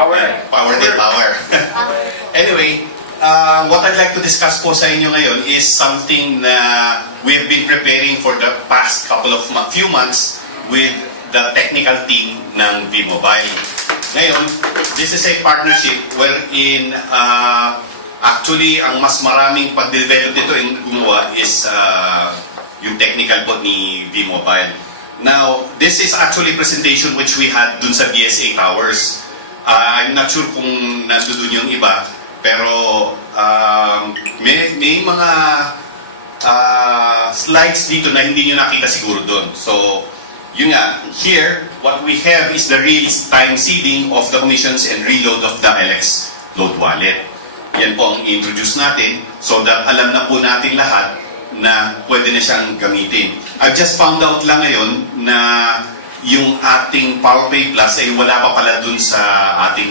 Power din, power. Anyway, what I'd like to discuss po sa inyo ngayon is something na we have been preparing for the past few months with the technical team ng VMobile. Ngayon, this is a partnership wherein actually ang mas maraming pag-develop dito yung gumawa is yung technical po ni VMobile. Now, this is actually presentation which we had dun sa BSA Towers. I'm not sure kung nandun yung iba, pero may mga slides dito na hindi nyo nakita siguro dun. So, yun nga, here, what we have is the real-time seeding of the commissions and reload of the LX load wallet. Yan po ang introduce natin so that alam na po natin lahat na pwede na siyang gamitin. I've just found out lang ngayon na yung ating Power Pay Plus ay wala pa pala dun sa ating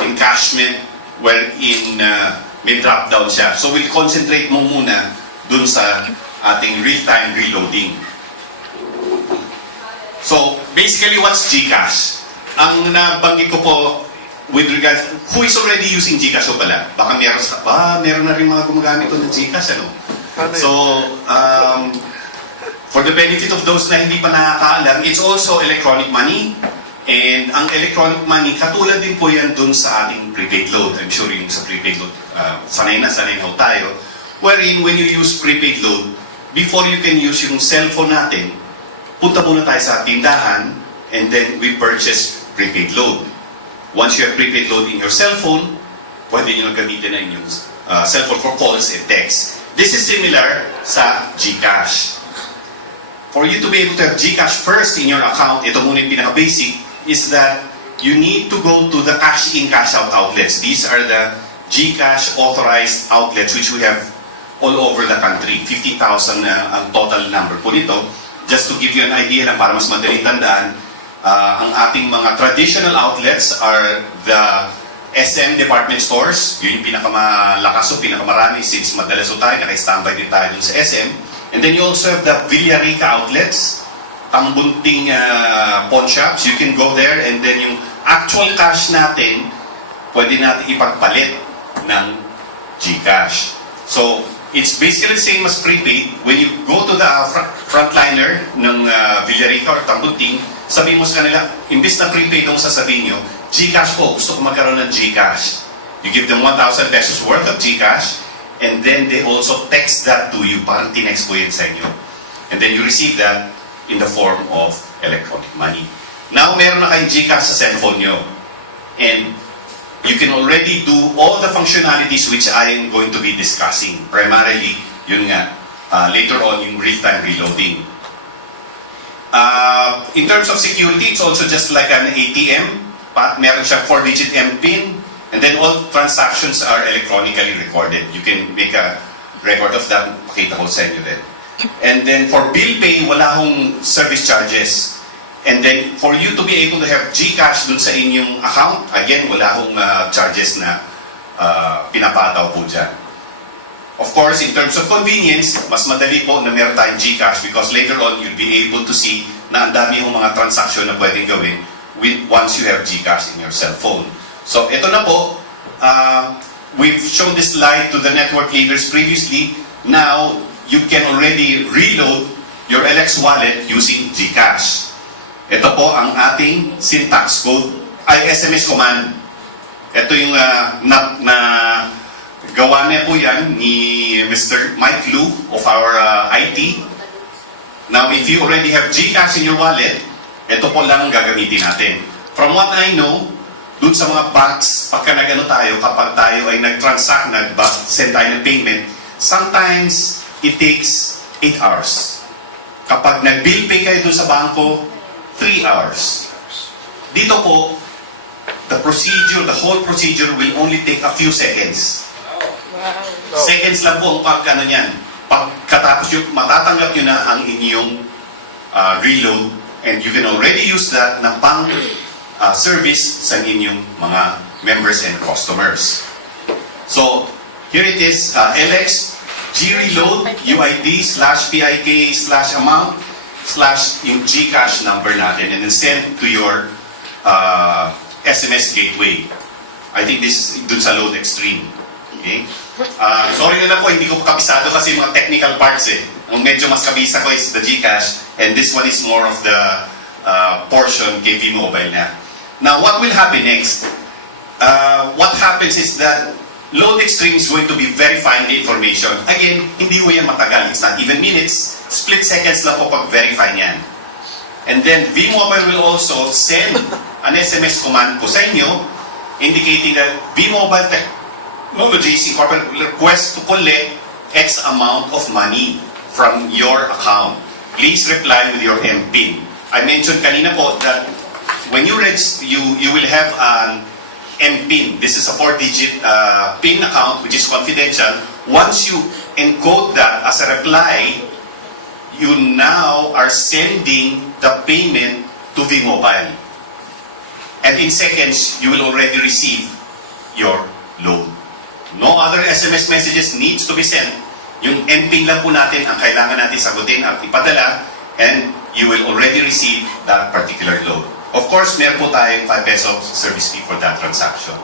encashment wherein may drop down siya. So we'll concentrate mo muna dun sa ating real-time reloading. So basically, what's GCash? Ang nabanggit ko po with regards, who is already using GCash o pala? Baka meron na rin mga gumagamit ng GCash, ano? So, for the benefit of those na hindi pa nakakaalam, it's also electronic money. And ang electronic money, katulad din po yan dun sa ating prepaid load. I'm sure yung sa prepaid load, sanay na tayo. Wherein, when you use prepaid load, before you can use yung cellphone natin, punta muna tayo sa tindahan, and then we purchase prepaid load. Once you have prepaid load in your cellphone, pwede nyo gamitin na yung cellphone for calls and texts. This is similar sa GCash. For you to be able to have GCash first in your account, ito muna yung pinaka-basic, is that you need to go to the cash-in, cash-out outlets. These are the GCash authorized outlets which we have all over the country. 50,000 ang total number po nito. Just to give you an idea lang para mas madaling tandaan, ang ating mga traditional outlets are the SM department stores. Yun yung pinakamalakas o pinakamarami since madalas o tayo, naka-standby din tayo dun sa SM. And then you also have the Villarica outlets, pangbunting pawn shops. You can go there and then yung actual cash natin, pwede natin ipagpalit ng GCash. So, it's basically the same as prepaid. When you go to the frontliner ng Villarica or Tambunting, sabihin mo sa kanila, imbis na prepaid ang sasabihin nyo, GCash po, gusto ko magkaroon ng GCash. You give them 1,000 pesos worth of GCash, and then they also text that to you, parang tinext po yun sa inyo. And then you receive that in the form of electronic money. Now, meron na kayong GCash sa cellphone nyo. And you can already do all the functionalities which I am going to be discussing. Primarily, yun nga, later on, yung real-time reloading. In terms of security, it's also just like an ATM. Meron siya 4-digit MPIN, and then all transactions are electronically recorded. You can make a record of that. Pakita ko sa inyo din. And then for bill pay, wala hong service charges. And then for you to be able to have GCash dun sa inyong account, again, wala hong charges na pinapataw po dyan. Of course, in terms of convenience, mas madali po na meron tayong GCash because later on, you'll be able to see na ang dami hong mga transaction na pwedeng gawin once you have GCash in your cell phone. So, ito na po. We've shown this slide to the network leaders previously. Now, you can already reload your LX wallet using GCash. Ito po ang ating syntax code, ay SMS command. Ito yung gawa niya po yan ni Mr. Mike Lu of our IT. Now, if you already have GCash in your wallet, ito po lang ang gagamitin natin. From what I know, dun sa mga banks, pagka tayo, kapag tayo ay nag-transact, nag-send tayo ng payment, sometimes it takes 8 hours. Kapag nag-bill pay kayo dun sa bangko, 3 hours. Dito po, the whole procedure will only take a few seconds. Seconds lang po ang pagkano niyan. Pagkatapos yung matatanggap nyo na ang inyong reload, and you can already use that na pang service sa inyong mga members and customers. So, here it is, LX G-Reload UID/PIK/amount/ yung GCash number natin, and then send to your SMS gateway. I think this is dun sa load extreme. Okay? Sorry na lang po, hindi ko kabisado kasi mga technical parts eh. Ang medyo mas kabisa ko is the GCash, and this one is more of the portion kay VMobile na. Now, what will happen next? What happens is that load extreme is going to be verifying the information. Again, hindi ko yan matagal. It's not even minutes. Split seconds lang po pag-verify niyan. And then, VMobile will also send an SMS command po sa inyo indicating that VMobile Technologies Incorporated request to collect X amount of money from your account. Please reply with your MPIN. I mentioned kanina po that when you register, you will have an MPIN. This is a 4-digit PIN account which is confidential. Once you encode that as a reply, you now are sending the payment to VMobile. And in seconds, you will already receive your load. No other SMS messages needs to be sent. Yung MPIN lang po natin ang kailangan natin sagutin at ipadala, and you will already receive that particular load. Of course, meron po tayong 5 pesos service fee for that transaction.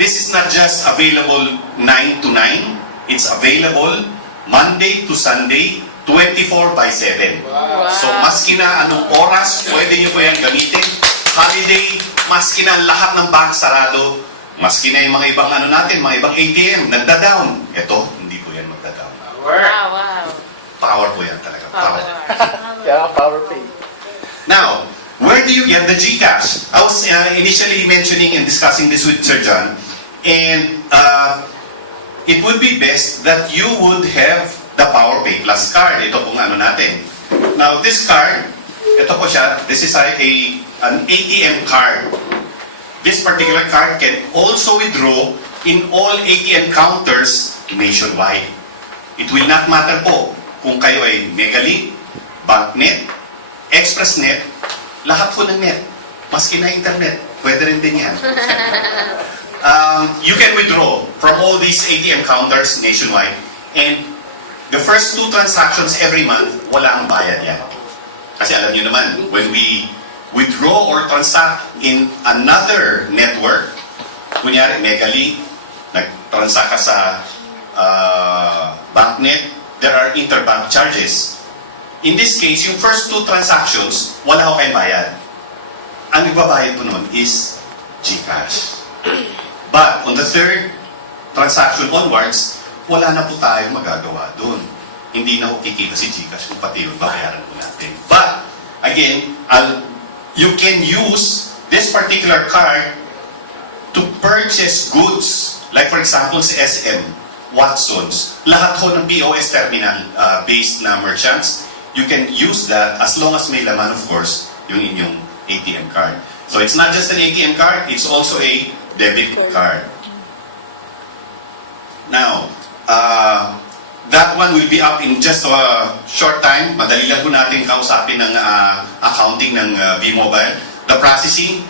This is not just available 9 to 9. It's available Monday to Sunday, 24/7. Wow. So, maski na anong oras, pwede nyo po yan gamitin. Holiday, maski na lahat ng bank sarado, maski na yung mga ibang ano natin, mga ibang ATM, nagda-down. Ito, hindi po yan magda-down. Wow. Power po yan talaga. Power. Yeah, Power Pay. Now, where do you get the GCash? I was initially mentioning and discussing this with Sir John, and it would be best that you would have the Power Pay Plus card. Ito pong ano natin. Now, this card, ito po siya, this is an ATM card. This particular card can also withdraw in all ATM counters nationwide. It will not matter po kung kayo ay Megalink, BankNet, ExpressNet, lahat po ng net. Maski na internet, pwede rin din yan. You can withdraw from all these ATM counters nationwide, and the first 2 transactions every month, wala ang bayad yan. Kasi alam niyo naman, when we withdraw or transact in another network, kunyari Megalink, nag-transact ka sa BankNet, there are interbank charges. In this case, yung first 2 transactions, wala ko kayong bayad. Ang nagbabayad po naman is GCash. But on the 3rd transaction onwards, wala na po tayong magagawa doon. Hindi na po kikita si GCash kung pati yung babayaran po natin. But, again, you can use this particular card to purchase goods. Like for example, si SM, Watsons, lahat ho ng POS terminal based na merchants, you can use that as long as may laman, of course, yung inyong ATM card. So it's not just an ATM card, it's also a debit card. Now, that one will be up in just a short time. Madali lang po natin kausapin ng accounting ng VMobile. The processing,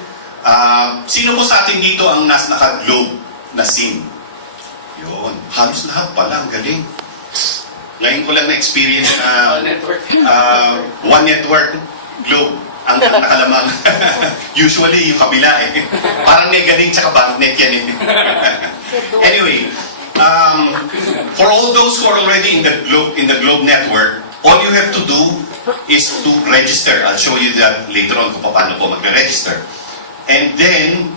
sino po sa atin dito ang naka-globe na SIM? Yun, halos lahat pala, ang galing. Ngayon ko lang na-experience na One Network Globe ang nakalamang. Usually, yung kabila eh. Parang may galing tsaka BankNet yan eh. Anyway, for all those who are already in the Globe network, all you have to do is to register. I'll show you that later on kung paano po magre-register. And then,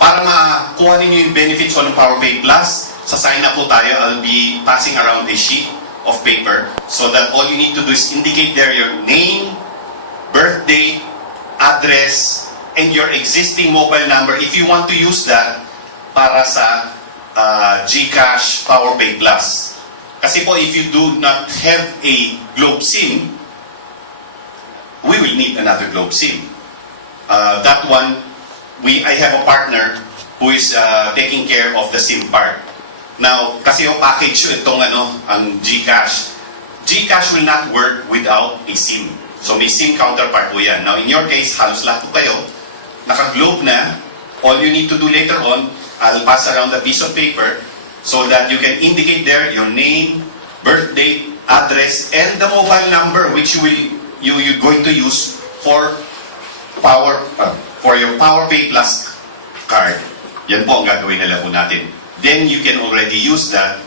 para makuha ninyo yung benefits ng Power Pay Plus, sa sign up po tayo, I'll be passing around a sheet of paper so that all you need to do is indicate there your name, birthday, address, and your existing mobile number if you want to use that para sa GCash Power Pay Plus. Kasi po, if you do not have a Globe SIM, we will need another Globe SIM. That one, I have a partner who is taking care of the SIM part. Now, kasi yung package itong ang GCash. GCash will not work without a SIM. So may SIM counterpart po yan. Now, in your case, halos lahat po kayo, naka-Globe na. All you need to do later on, I'll pass around a piece of paper so that you can indicate there your name, birthday, address, and the mobile number which you're going to use for for your Power Pay Plus card. Yan po ang gagawin nila po natin. Then you can already use that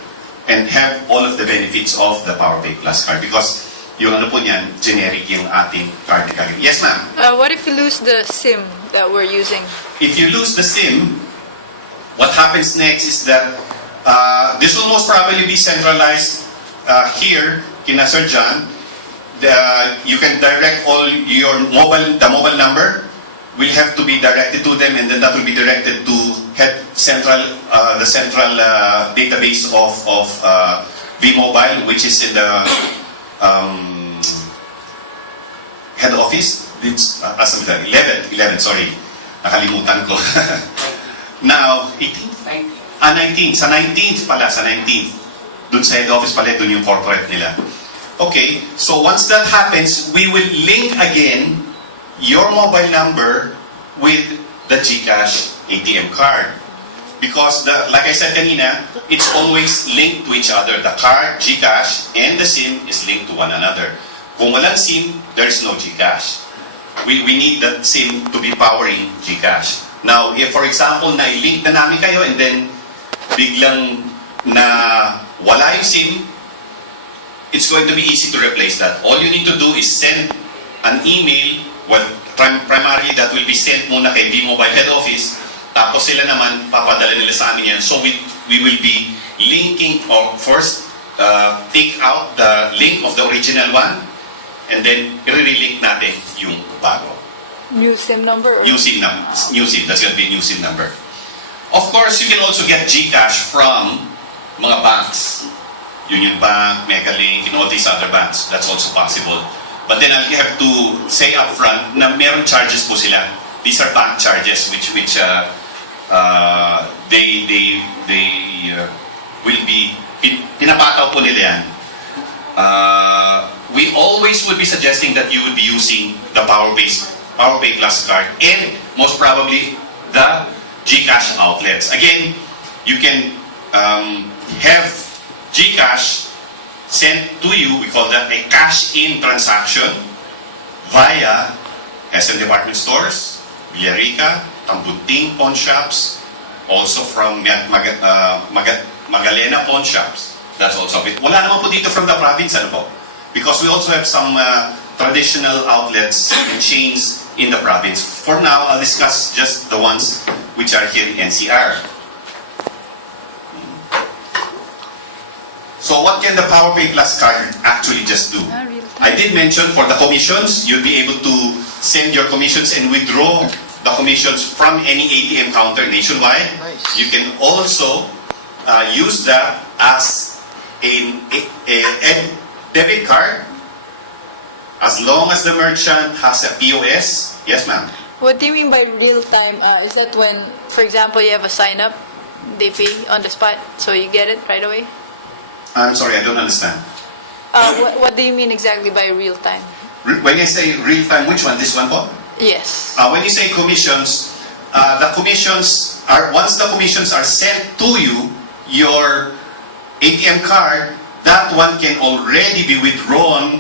and have all of the benefits of the Power Pay Plus card because yung ano po niyan, generic yung ating card na gagawin. Yes, ma'am? What if you lose the SIM that we're using? If you lose the SIM, what happens next is that this will most probably be centralized here, kina Sir John. You can direct all your the mobile number will have to be directed to them, and then that will be directed to the central database of VMobile, which is in the head office. It's 11, sorry. Nakalimutan ko. Now, 18? 19. Sa 19th pala, sa 19th. Dun sa head office pala, dun yung corporate nila. Okay, so once that happens, we will link again your mobile number with the GCash ATM card. Because, like I said kanina, it's always linked to each other. The card, GCash, and the SIM is linked to one another. Kung walang SIM, there's no GCash. We need that SIM to be powering GCash. Now, if for example, na-link na namin kayo and then biglang na wala yung SIM, it's going to be easy to replace that. All you need to do is send an email, well, primarily that will be sent muna kay VMobile head office, tapos sila naman, papadala nila sa amin yan. So we will be linking, or first, take out the link of the original one, and then i-relink natin yung bago. New SIM number? Or? New SIM, that's going to be a new SIM number. Of course, you can also get GCash from mga banks. Union Bank, Megalink, and all these other banks. That's also possible. But then I'll have to say up front na meron charges po sila. These are bank charges which they will be pinapataw po nila yan. We always would be suggesting that you would be using the Power Pay Plus card and most probably the GCash outlets. Again, you can have GCash sent to you, we call that a cash-in transaction via SM department stores, Villarica, Tambunting pawn shops, also from Magalena pawn shops. That's also it. Wala naman po dito from the province, ano po? Because we also have some traditional outlets and chains in the province. For now, I'll discuss just the ones which are here in NCR. So what can the Power Pay Plus card actually just do? I did mention for the commissions, you'll be able to send your commissions and withdraw the commissions from any ATM counter nationwide. Nice. You can also use that as a debit card as long as the merchant has a POS. Yes, ma'am. What do you mean by real time? Is that when, for example, you have a sign up, they pay on the spot, so you get it right away? I'm sorry, I don't understand. What do you mean exactly by real time? When you say real time, which one? This one po? Yes. When you say commissions, the commissions are, once the commissions are sent to you, your ATM card, that one can already be withdrawn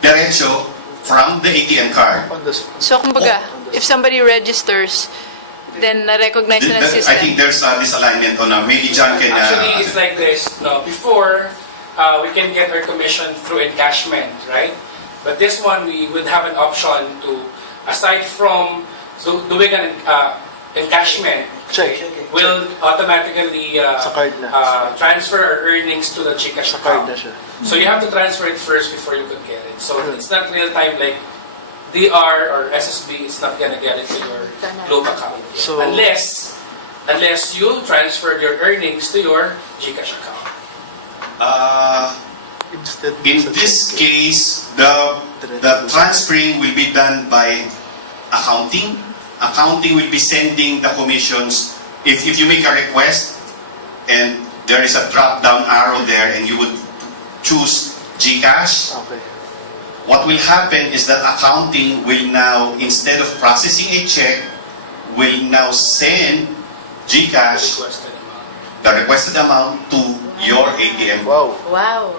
diretso from the ATM card. So, kumbaga, if somebody registers, then na-recognize na ng system. I think there's this alignment on maybe John can... Actually, it's like this. No, before, we can get our commission through encashment, right? But this one, we would have an option to, aside from doing an encashment, will automatically transfer our earnings to the GCash account. So you have to transfer it first before you could get it. So it's not real time like DR or SSB is not gonna get it to your Globe account So, unless you transferred your earnings to your GCash account. In this case, the transferring will be done by accounting. Accounting will be sending the commissions. If you make a request and there is a drop-down arrow there and you would choose GCash, okay. what will happen is that accounting will now, instead of processing a check, will now send GCash, Requested amount. the requested amount to your ATM. Wow. Wow.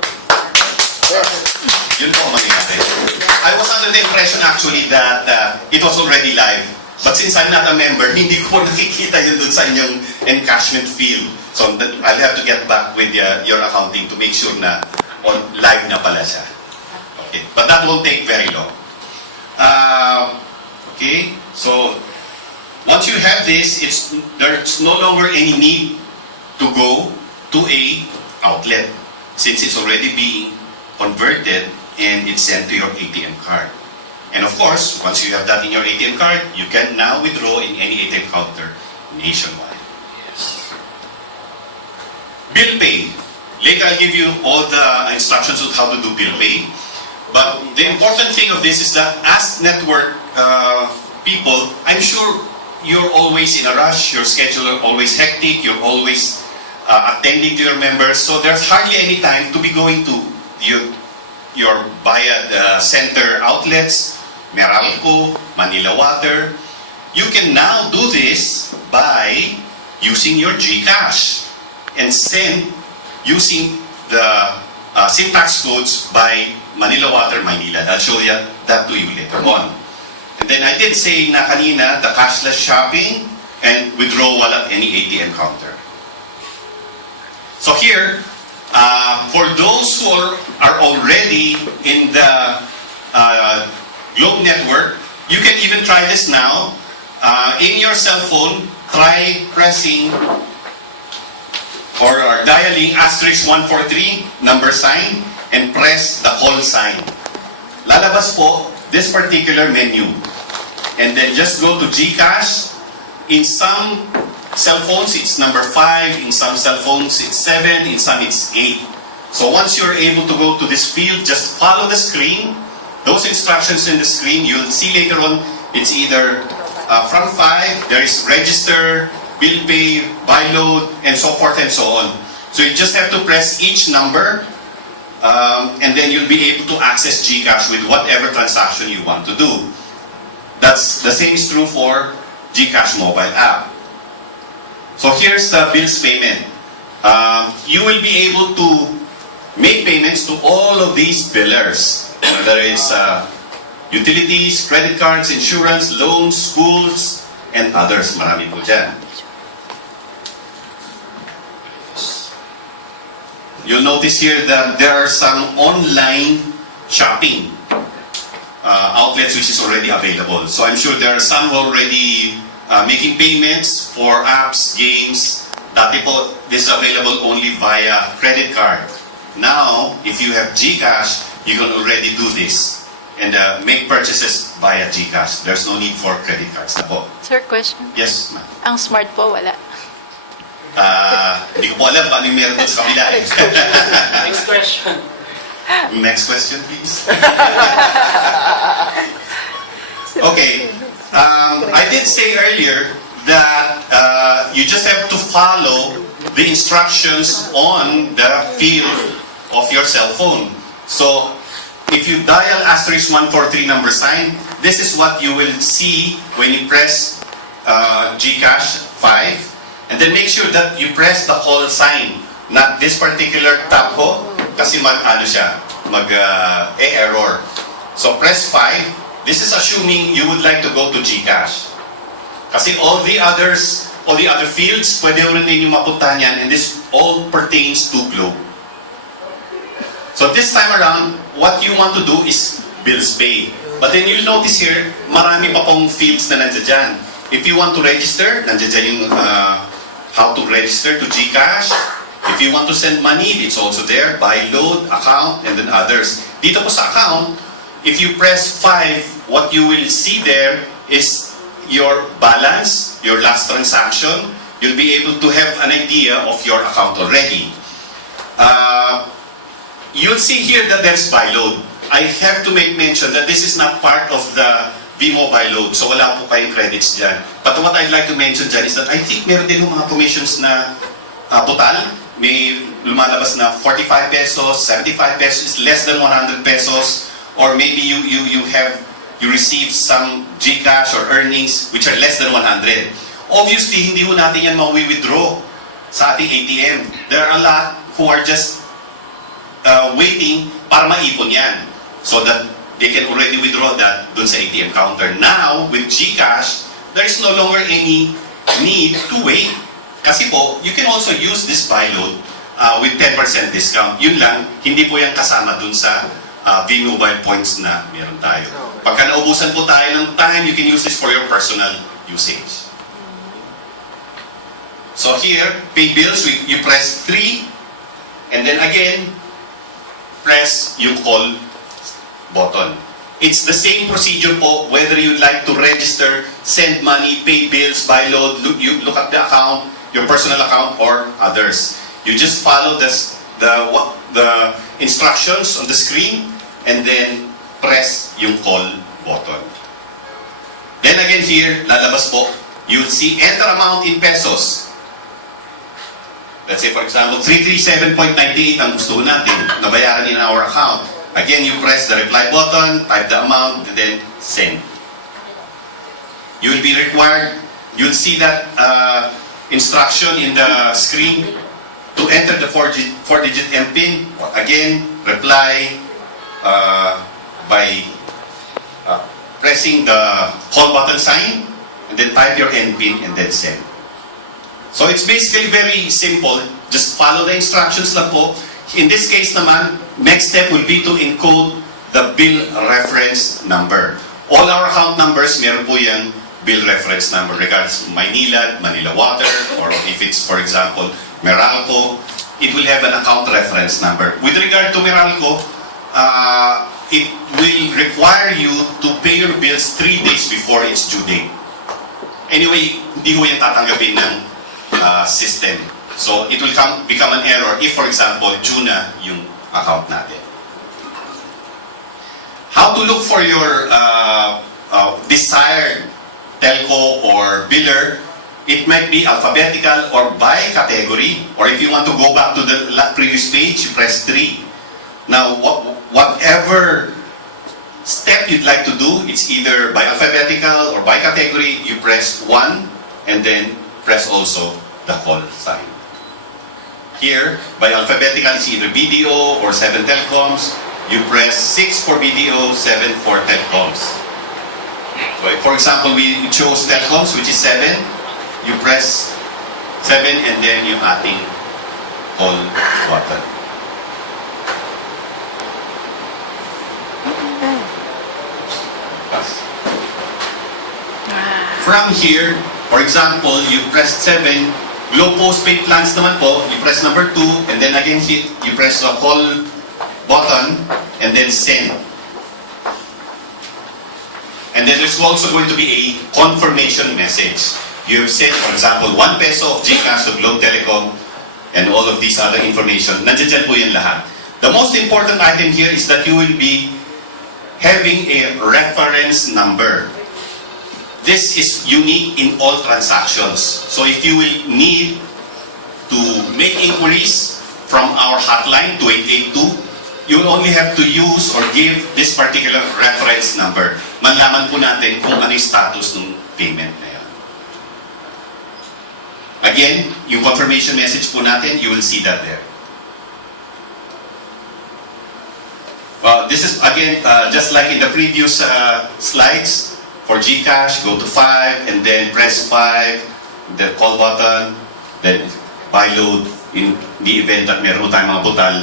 Yun po ang mangyayari. I was under the impression actually that it was already live. But since I'm not a member, hindi ko nakikita yun dun sa inyong encashment field. So I'll have to get back with your accounting to make sure na live na pala siya. Okay. But that won't take very long. Okay. So once you have this, there's no longer any need to go to a outlet since it's already being converted and it's sent to your ATM card. And of course, once you have that in your ATM card, you can now withdraw in any ATM counter nationwide. Yes. Bill pay. Later I'll give you all the instructions on how to do bill pay. But the important thing of this is that as network people, I'm sure you're always in a rush, your schedule is always hectic, you're always attending to your members, so there's hardly any time to be going to your Bayad Center outlets, Meralco, Manila Water. You can now do this by using your GCash and send using the syntax codes by Manila Water, Manila. I'll show you that to you later on. And then I did say na kanina, the cashless shopping and withdrawal at any ATM counter. So here, for those who are already in the Globe network, you can even try this now. In your cell phone, try pressing or dialing *143 number sign and press the call sign. Lalabas po this particular menu. And then just go to GCash. In some cell phones, it's number 5. In some cell phones, it's 7. In some, it's 8. So once you're able to go to this field, just follow the screen. Those instructions in the screen, you'll see later on, it's either from 5, there is register, bill pay, buy load, and so forth and so on. So you just have to press each number, and then you'll be able to access GCash with whatever transaction you want to do. That's the same is true for GCash mobile app. So here's the bills payment. You will be able to make payments to all of these billers, whether it's utilities, credit cards, insurance, loans, schools, and others. Marami po dyan. You'll notice here that there are some online shopping outlets which is already available. So I'm sure there are some already making payments for apps, games. Dati po, this is available only via credit card. Now, if you have GCash, you can already do this and make purchases via GCash. There's no need for credit cards na po. Sir, question. Yes, ma'am. Ang smart po, wala. Hindi ko po alam paano yung meron doon sa kabila. Next question. Next question, please. Okay. I did say earlier that you just have to follow the instructions on the field of your cell phone. So, if you dial *143 number sign, this is what you will see when you press GCash 5. And then make sure that you press the call sign, not this particular tab ko, kasi mag-error. So press 5. This is assuming you would like to go to GCash. Kasi all the other fields, pwede rin ninyo mapuntahan yan, and this all pertains to Globe. So this time around, what you want to do is bills pay. But then you'll notice here, marami pa pong fields na nandiyan dyan. If you want to register, nandiyan dyan yung how to register to GCash. If you want to send money, it's also there. Buy load, account, and then others. Dito po sa account, if you press 5, what you will see there is your balance, your last transaction. You'll be able to have an idea of your account already. You'll see here that there's buy load. I have to make mention that this is not part of the VMobile load, so wala po kayong credits dyan. But what I'd like to mention dyan is that I think meron din mga commissions na total. May lumalabas na 45 pesos, 75 pesos, less than 100 pesos, or maybe you receive some GCash or earnings which are less than 100. Obviously, hindi ho natin yan mawi-withdraw sa ating ATM. There are a lot who are just waiting para maipon yan. So that they can already withdraw that dun sa ATM counter. Now, with GCash, there is no longer any need to wait. Kasi po, you can also use this buy load with 10% discount. Yun lang, hindi po yan kasama dun sa VMobile points na meron tayo. Pagka naubusan po tayo ng time, you can use this for your personal usage. So here, pay bills, you press 3, and then again, press yung call button. It's the same procedure po, whether you'd like to register, send money, pay bills, buy load, you look at the account, your personal account, or others. You just follow the instructions on the screen, and then press yung call button. Then again here, lalabas po, you'll see enter amount in pesos. Let's say for example, 337.98 ang gusto natin, nabayaran in our account. Again, you press the reply button, type the amount, and then send. You will be required, you'll see that instruction in the screen to enter the 4-digit MPIN. Again, reply by pressing the call button sign, and then type your MPIN and then send. So it's basically very simple. Just follow the instructions lang po. In this case naman, next step will be to encode the bill reference number. All our account numbers, meron po yung bill reference number regardless of Maynilad, Manila Water, or if it's, for example, Meralco, it will have an account reference number. With regard to Meralco, it will require you to pay your bills 3 days before its due date. Anyway, hindi ko yan tatanggapin ng system. So, it will become an error if, for example, due na yung account natin. How to look for your desired telco or biller? It might be alphabetical or by category. Or if you want to go back to the previous page, you press 3. Now, whatever step you'd like to do, it's either by alphabetical or by category, you press 1 and then press also the call sign. Here, by alphabetical, it's either BDO or 7 Telecoms. You press 6 for BDO, 7 for Telecoms. So, for example, we chose Telecoms, which is 7. You press 7 and then yung ating call button. From here, for example, you press 7, Glow postpaid plans naman po, you press number 2, and then again you press the call button, and then send. And then there's also going to be a confirmation message. You have sent, for example, 1 peso of GCash to Globe Telecom, and all of these other information. Nandiyan po yan lahat. The most important item here is that you will be having a reference number. This is unique in all transactions. So if you will need to make inquiries from our hotline, 2882, you will only have to use or give this particular reference number. Manlaman po natin kung ano yung status ng payment na yan. Again, yung confirmation message po natin, you will see that there. This is again, just like in the previous slides. For GCash, go to 5 and then press 5, the call button, then buy load in the event that meron tayong mga butal.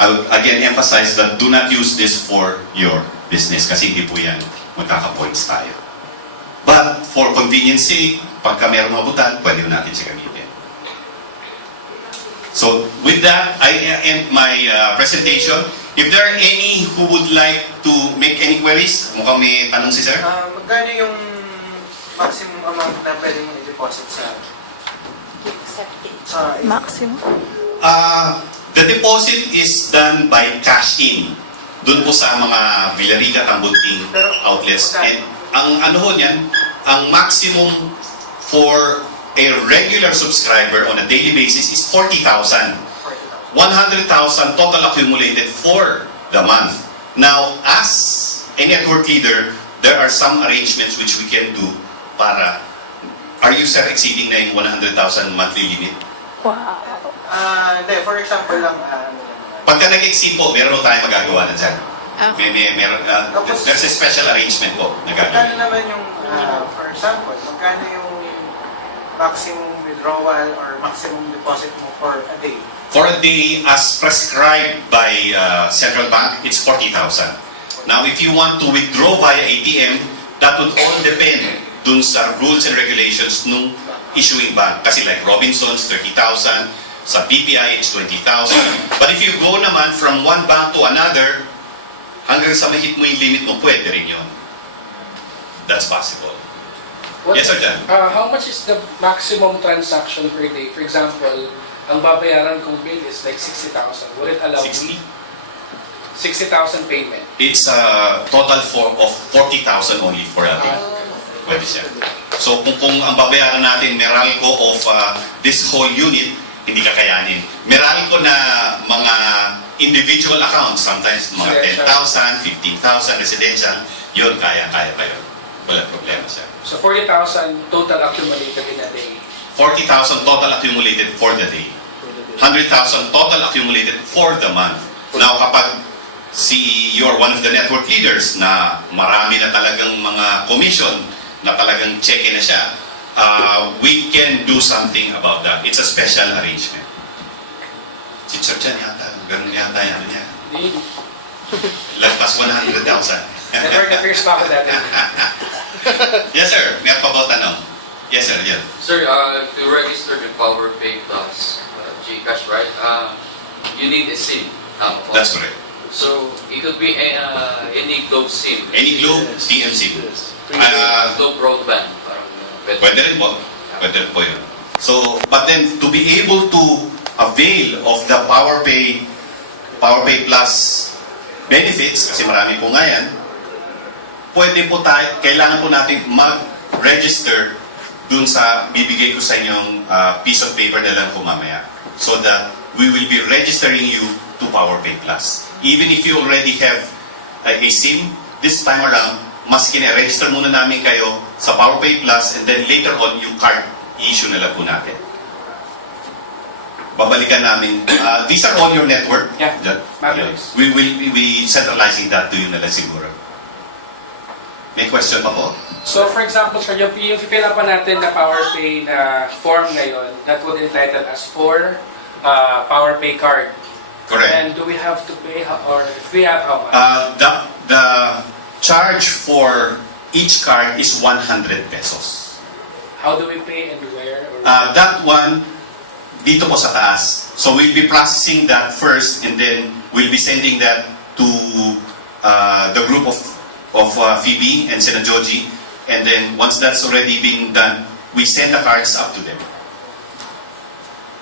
I would again emphasize that do not use this for your business kasi hindi po yan magkaka-points tayo. But for convenience sake, pagka meron mga butal, pwede natin siya gamitin. So with that, I end my presentation. If there are any who would like to make any queries, mukhang may tanong si sir? Magkano yung maximum amount na pwede mong i-deposit sa... Maximum? The deposit is done by cash-in. Doon po sa mga Villarica, Tambunting outlets. And ang ano ho niyan, ang maximum for a regular subscriber on a daily basis is 40,000. 100,000 total accumulated for the month. Now, as a network leader, there are some arrangements which we can do para, are you sir exceeding na yung 100,000 monthly limit? Wow. Hindi, for example lang, Pagka nag-exceed po, meron po tayong magagawa na dyan. Okay. There's a special arrangement po na Magkano gagawin. naman yung, for example, magkano yung maximum withdrawal or maximum deposit mo for a day? For a day, as prescribed by Central Bank, it's 40,000. Now, if you want to withdraw via ATM, that would all depend dun sa rules and regulations nung issuing bank. Kasi like Robinson's, 30,000. Sa BPI, it's 20,000. But if you go naman from one bank to another, hanggang sa mahit mo yung limit mo, pwede rin yun. That's possible. Yes, sir, Jan. How much is the maximum transaction per day? For example, ang babayaran kong bill is like 60,000. Would it allow 60? me 60,000 payment? It's a total of 40,000 only for a day. Pwede siya. So kung ang babayaran natin Meralco of this whole unit, hindi kakayanin. Meralco na mga individual accounts, sometimes mga 10,000, 15,000 residential, yun kaya pa yun. Wala problema siya. So 40,000 total accumulated in a day. 40,000 total accumulated for the day. 100,000 total accumulated for the month. Now kapag you're one of the network leaders na marami na talagang mga commission na talagang check na siya, we can do something about that. It's a special arrangement. Si Sir Chan yata, ganun yata yan niya. Lagpas 100,000. Never the first talk of that. Yes sir, meron pa ba tanong? Yes sir, yan. Sir, to register the Power Pay Plus GCash, right? You need a SIM. That's correct. So it could be any Globe SIM. Any Globe, TMC. Globe broadband. Parang, Pwede rin po. Pwede rin po yun. So, but then to be able to avail of the Power Pay Plus benefits, kasi marami po nga yan, pwede po tayo, kailangan po natin mag-register dun sa bibigay ko sa inyong piece of paper na lang po mamaya. So that we will be registering you to Power Pay Plus. Even if you already have a SIM, this time around, mas kine-register muna namin kayo sa Power Pay Plus and then later on, yung card, i-issue na lang po natin. Babalikan namin. These are all your network. Yeah. Yeah. We will be centralizing that to you na lang siguro. May question pa po? So for example, sir, yung fill up natin na Power Pay na form ngayon, that would entitle us for Power Pay card. Correct. And do we have to pay, or if we have, how much? The charge for each card is 100 pesos. How do we pay and where? Or That one, dito po sa taas. So we'll be processing that first and then we'll be sending that to the group of Phoebe and Sena Joji. And then once that's already been done, we send the cards up to them.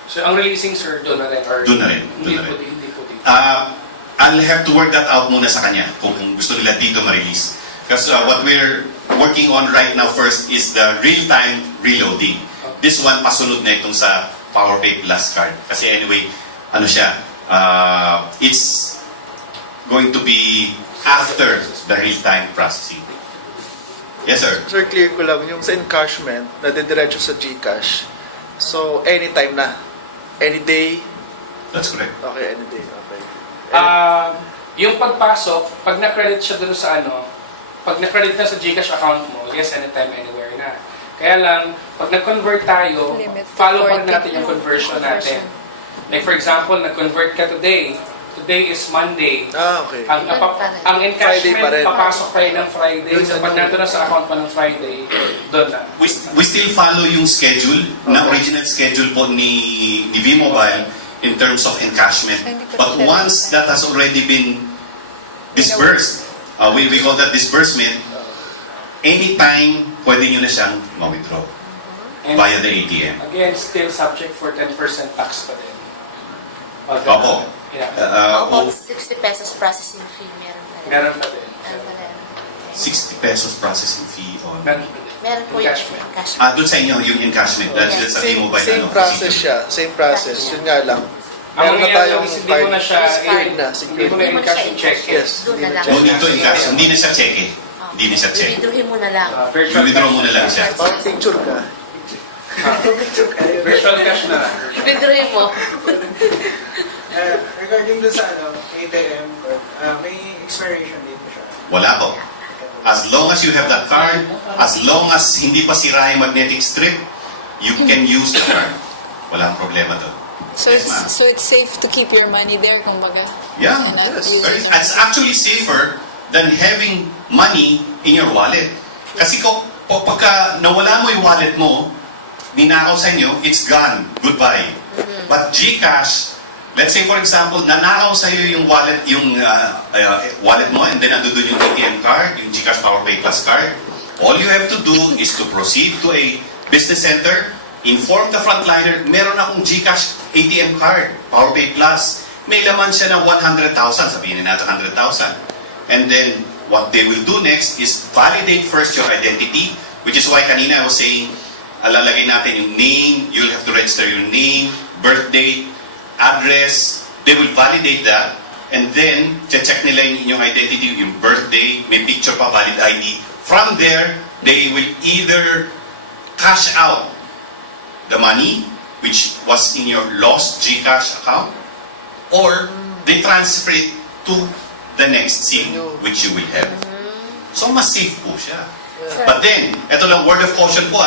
so ang releasing, sir, doon na rin? Or Doon na rin. Hindi Doon na po rin. hindi po dito. I'll have to work that out muna sa kanya kung gusto nila dito ma-release. Because what we're working on right now first is the real-time reloading. This one, pasunod na itong sa Power Pay Plus card. Kasi anyway, ano siya, it's going to be after the real-time processing. Yes, sir. Sir, clear ko lang, yung sa encashment, nadidiretso sa GCash. So, anytime na. Any day. That's correct. Okay, any day. Okay. Yung pagpasok, pag na-credit siya doon sa pag na-credit na sa GCash account mo, yes, anytime, anywhere na. Kaya lang, pag nag-convert tayo, Limit to follow pa rin 40. natin yung conversion natin. Like for example, nag-convert ka today. Today is Monday. Okay. Ang Friday pa encashment, rin. papasok tayo ng Friday. So pag nandun na sa account pa ng Friday, doon na. We still follow yung schedule, na original schedule po ni VMobile in terms of encashment. But once that has already been disbursed, we call that disbursement, anytime pwede nyo na siyang ma-withdraw And via the ATM. again, still subject for 10% tax pa din. Opo. Yeah. How about 60 pesos processing fee? Meron pa rin. Meron pa din. Meron pa rin. 60 pesos processing fee on... Meron pa din. Meron po yung Encashment. encashment. doon sa inyo, yung encashment. That's Yes. sa VMobile. Same process siya. Same process. Yun nga lang. Ang Meron na mangyayari tayong is hindi mo na siya, secured na. hindi Secured mo na Hindi mo encash siya yung check. Yes. Doon na lang. No need to encash. Hindi na siya cheque. Hindi na siya cheque. Withdrawin mo na lang. Virtual I-withdraw cash. mo na lang siya. Parang picture ka. Virtual cash na lang. Withdrawin mo. Regarding dun sa ATM card, may expiration date mo siya. Wala po. As long as you have that card, as long as hindi pa sira yung magnetic strip, you can use the card. Walang problema doon. So Yes, ma'am. it's safe to keep your money there, kumbaga. Yeah, And not yes. lose it. It's actually safer than having money in your wallet. Kasi pagka nawala mo yung wallet mo, ninakaw sa inyo, it's gone. Goodbye. But GCash, let's say for example, nanakaw sa iyo yung wallet, wallet mo, and then ando doon yung ATM card, yung GCash Power Pay Plus card. All you have to do is to proceed to a business center, inform the frontliner, meron akong GCash ATM card, Power Pay Plus. May laman siya ng 100,000, sabihin natin 100,000. And then, what they will do next is validate first your identity, which is why kanina I was saying, lalagay natin yung name, you'll have to register your name, birth date, address. They will validate that, and then, check nila yung inyong identity, yung birthday, may picture pa, valid ID. From there, they will either cash out the money, which was in your lost GCash account, or they transfer it to the next SIM, which you will have. So, mas safe po siya. But then, ito lang word of caution po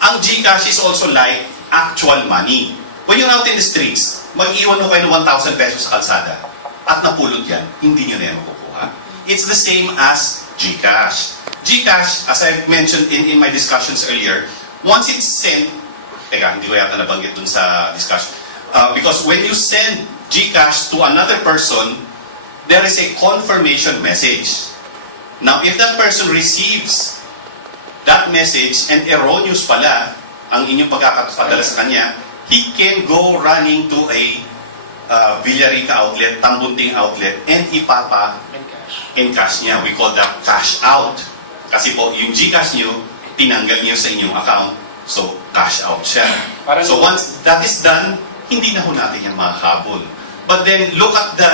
ang GCash is also like actual money. When you're out in the streets, mag-iwan mo kayo ng 1,000 pesos sa kalsada at napulot yan, hindi nyo na yan makukuha. It's the same as GCash. GCash, as I mentioned in my discussions earlier, once it's sent, hindi ko yata nabanggit dun sa discussion. Because when you send GCash to another person, there is a confirmation message. Now, if that person receives that message and erroneous pala ang inyong pagkakapadala sa kanya, he can go running to a Villarica outlet, Tambunting outlet, and encash niya. We call that cash out. Kasi po, yung GCash niyo, tinanggal niyo sa inyong account, so cash out siya. So once that is done, hindi na ho natin yung mahabol. But then, look at the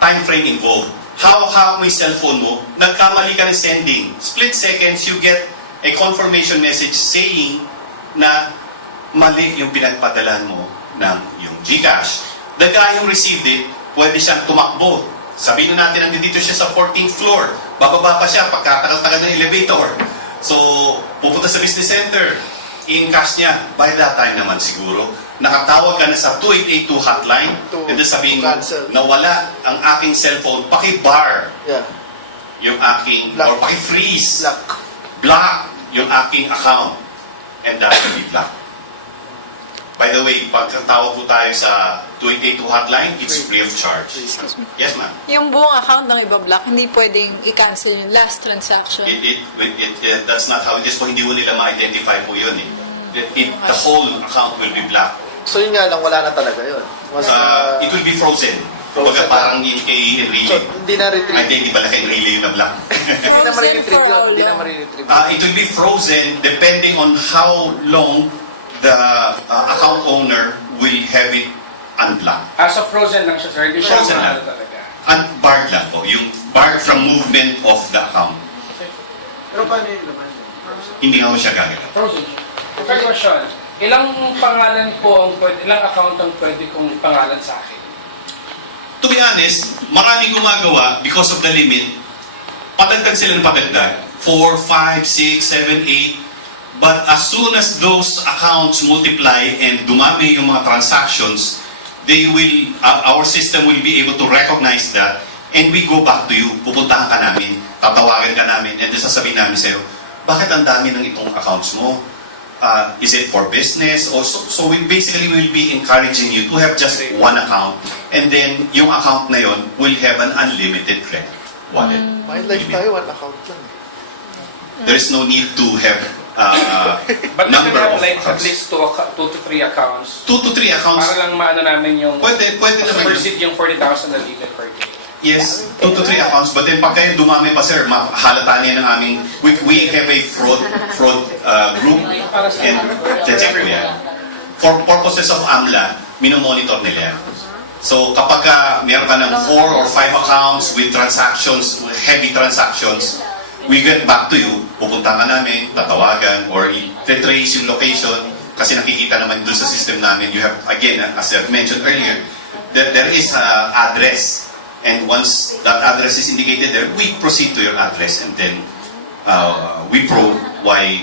time frame involved. How may cellphone mo, nagkamali ka ng sending. Split seconds, you get a confirmation message saying na mali yung pinagpadalan mo ng yung GCash. The guy who received it, pwede siyang tumakbo. Sabihin na natin, nandito siya sa 14th floor. Bababa pa siya, pagkatagal-tagal ng elevator. So, pupunta sa business center. In-cash niya. By that time naman siguro, nakatawag ka na sa 2882 hotline. And then sabihin mo, nawala ang aking cellphone, paki-bar yung aking, or paki-freeze. Block yung aking account, and that will be blocked. By the way, pagkatawag po tayo sa 2882 hotline, it's free of charge. Yes, ma'am. Yung buong account ng iba-block, hindi pwedeng i-cancel yung last transaction. That's not how it is po. Hindi mo nila ma-identify po yun eh. The whole account will be blocked. So yun nga lang, wala na talaga yun. It will be frozen. Kumbaga parang yun kay Enrile. So, hindi na retrieve. Ay, hindi pala kay Enrile yung na-block. Hindi na mariretrieve yun. Hindi na mariretrieve. It will be frozen depending on how long the account owner will have it unblocked. So frozen lang siya, sir. Hindi siya Frozen lang. talaga. Barred lang po. Yung barred from movement of the account. Pero paano yung laman? Hindi nga po siya gagalaw. Frozen. Third question. Ilang pangalan po ang ilang account ang pwede kong pangalan sa akin? To be honest, maraming gumagawa because of the limit. Padagdag sila ng padagdag. 4, 5, 6, 7, 8. But as soon as those accounts multiply and dumami yung mga transactions, they will, our system will be able to recognize that, and we go back to you. Pupuntahan ka namin, tatawagan ka namin, and then sasabihin namin sa'yo, bakit ang dami ng itong accounts mo? Is it for business? So we basically will be encouraging you to have just one account, and then yung account na yon will have an unlimited credit wallet. My life tayo, one account lang. There is no need to have But number have of like at accounts. least 2 to 3 accounts. 2 to 3 accounts. Para lang maano namin yung Pwede naman. proceed yung 40,000 na limit per day. Yes, 2 to 3 accounts. But then pag kayo dumami pa sir, mahalata niya ng aming, we have a fraud group, and check ko yan. For purposes of AMLA, minomonitor nila yan. So kapag meron ka ng 4 or 5 accounts with transactions, with heavy transactions, we get back to you, pupunta ka namin, tatawagan, or i-trace yung location, kasi nakikita naman dun sa system namin, you have, again, as I've mentioned earlier, there is a address. And once that address is indicated there, we proceed to your address and then we probe why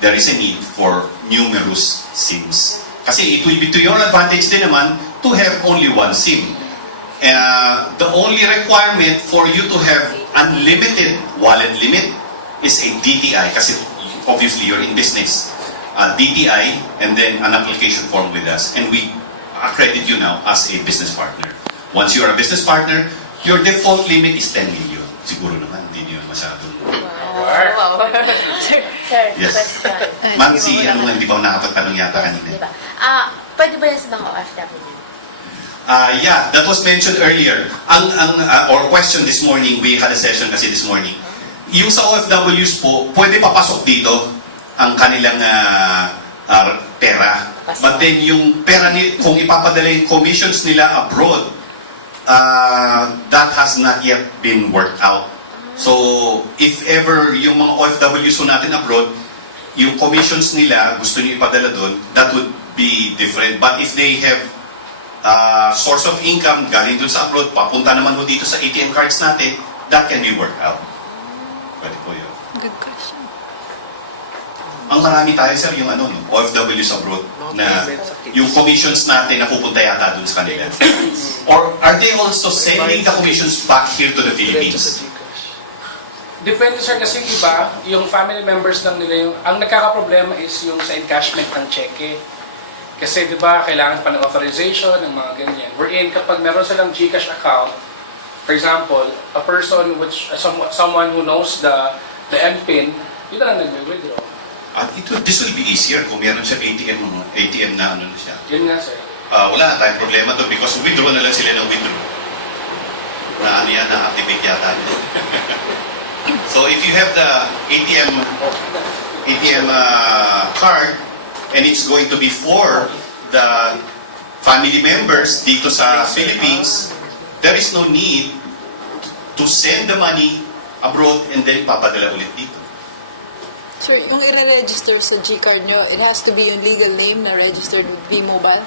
there is a need for numerous SIMs. Kasi it will be to your advantage din naman to have only one SIM. The only requirement for you to have unlimited wallet limit is a DTI kasi obviously you're in business. DTI and then an application form with us, and we accredit you now as a business partner. Once you are a business partner, your default limit is 10 million. Siguro naman, hindi yun masyadong... Wow. Sir, Yes. question. Ma'am, si ano nga, hindi pa ako nakapagtanong yata kanina. Diba? Pwede ba yan sa mga OFW? Yeah, that was mentioned earlier. Or question this morning, we had a session kasi this morning. Yung sa OFWs po, pwede papasok dito ang kanilang pera. But then yung pera, kung ipapadala yung commissions nila abroad, that has not yet been worked out. So, if ever yung mga OFWs natin abroad, yung commissions nila, gusto nyo ipadala doon, that would be different. But if they have source of income galing doon sa abroad, papunta naman mo dito sa ATM cards natin, that can be worked out. Pwede po yun. Good question. Ang marami tayo, sir, yung OFWs abroad, na yung commissions natin napupunta yata doon sa kanila. Or are they also sending the commissions back here to the Philippines? Depende sir kasi iba, yung family members lang nila yung, ang nagkakaproblema is yung sa encashment ng cheque. Kasi di ba kailangan pa ng authorization, ng mga ganyan. Wherein kapag meron silang GCash account, for example, a person which, someone who knows the MPIN, yun na lang nag-withdraw. At this will be easier kung meron siya ATM na na siya. Yun nga sir. Wala na tayong problema doon because withdraw na lang sila ng withdraw. Na ano yan, na-activate yata. So if you have the ATM card and it's going to be for the family members dito sa Philippines, there is no need to send the money abroad and then papadala ulit dito. Sir, yung i-register sa G-card nyo, it has to be yung legal name na registered with VMobile?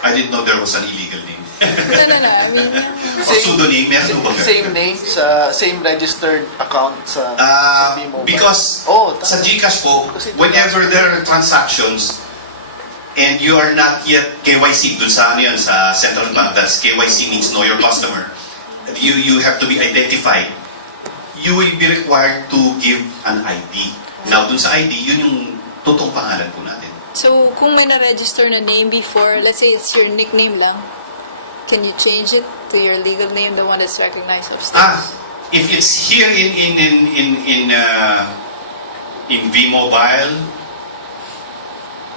I didn't know there was an illegal name. No. I mean... Or pseudonym, meron ba? Same name, same registered account sa VMobile. Because sa tama. GCash po, whenever there are transactions and you are not yet KYC, dun sa ano yun, sa central bank, that's KYC means know your customer. You have to be identified. You will be required to give an ID. Now, dun sa ID, yun yung totoong pangalan po natin. So, kung may na-register na name before, let's say it's your nickname lang, can you change it to your legal name, the one that's recognized upstairs? If it's here in VMobile,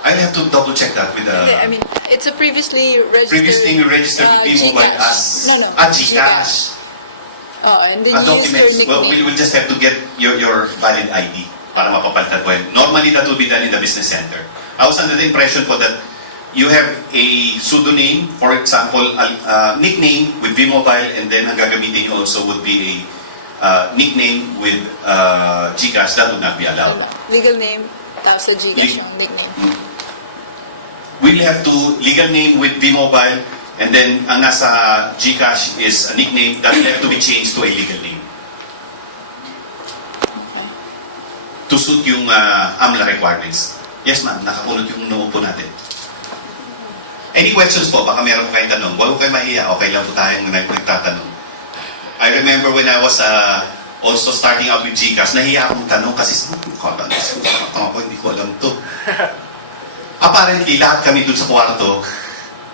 I'll have to double check that with Hindi, I mean, it's a previously registered with VMobile GCash. as No, GCash. And then you use your Documents. Well, nickname. we'll just have to get your valid ID para mapapalitan po. Normally, that will be done in the business center. I was under the impression po that you have a pseudonym, for example, a nickname with VMobile, and then ang gagamitin nyo also would be a nickname with GCash. That would not be allowed. Legal name, tapos sa GCash yung nickname. We'll have to legal name with VMobile, and then ang nasa GCash is a nickname that will have to be changed to a legal name. To suit yung AMLA requirements. Yes ma'am, nakakunot yung noo po natin. Any questions po? Baka meron po kayong tanong. Huwag po kayo mahiya. Okay lang po tayong nagtatanong. I remember when I was also starting out with GCash, nahiya akong tanong kasi hindi ko alam to. Apparently, lahat kami dun sa kwarto,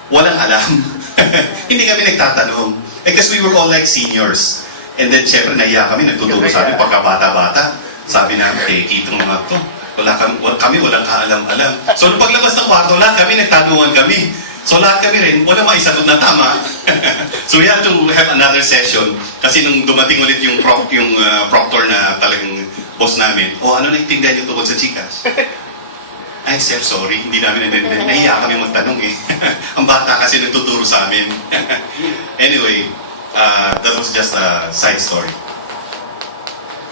walang alam. Hindi kami nagtatanong. Kasi we were all like seniors. And then, syempre, nahiya kami. Nagtuturo sa amin pagkabata-bata. Sabi namin, itong mga to. Kami walang kaalam-alam. So, nung paglabas ng kwarto, lahat kami nagtanungan kami. So, lahat kami rin, wala maisagot na tama. So, we had to have another session. Kasi nung dumating ulit yung proctor na talagang boss namin, ano naiintindihan yung tungkol sa GCash? Ay, sir, sorry, hindi namin naiintindihan. Nahiya kami magtanong eh. Ang bata kasi nagtuturo sa amin. Anyway, that was just a side story.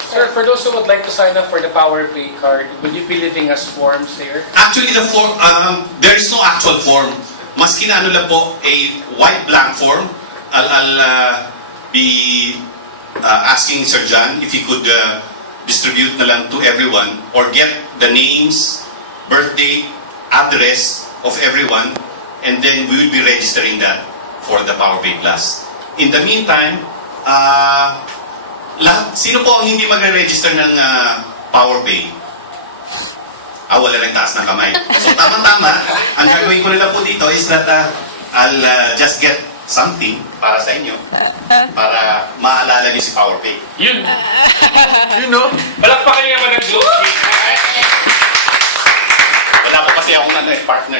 Sir, for those who would like to sign up for the Power Pay card, will you be leaving us forms there? Actually, the form, there is no actual form. maski na ano lang po, a white blank form, I'll be asking Sir John if he could distribute na lang to everyone or get the names, birthday, address of everyone, and then we will be registering that for the Power Pay Plus. In the meantime, sino po ang hindi magre-register ng Power Pay? Wala nang taas ng kamay. So tama-tama, ang gagawin ko na lang po dito is that I'll just get something para sa inyo para maalala niyo si Power Pay. Yun! You know? Palakpakan niyo naman ng Globe. Wala po kasi akong partner.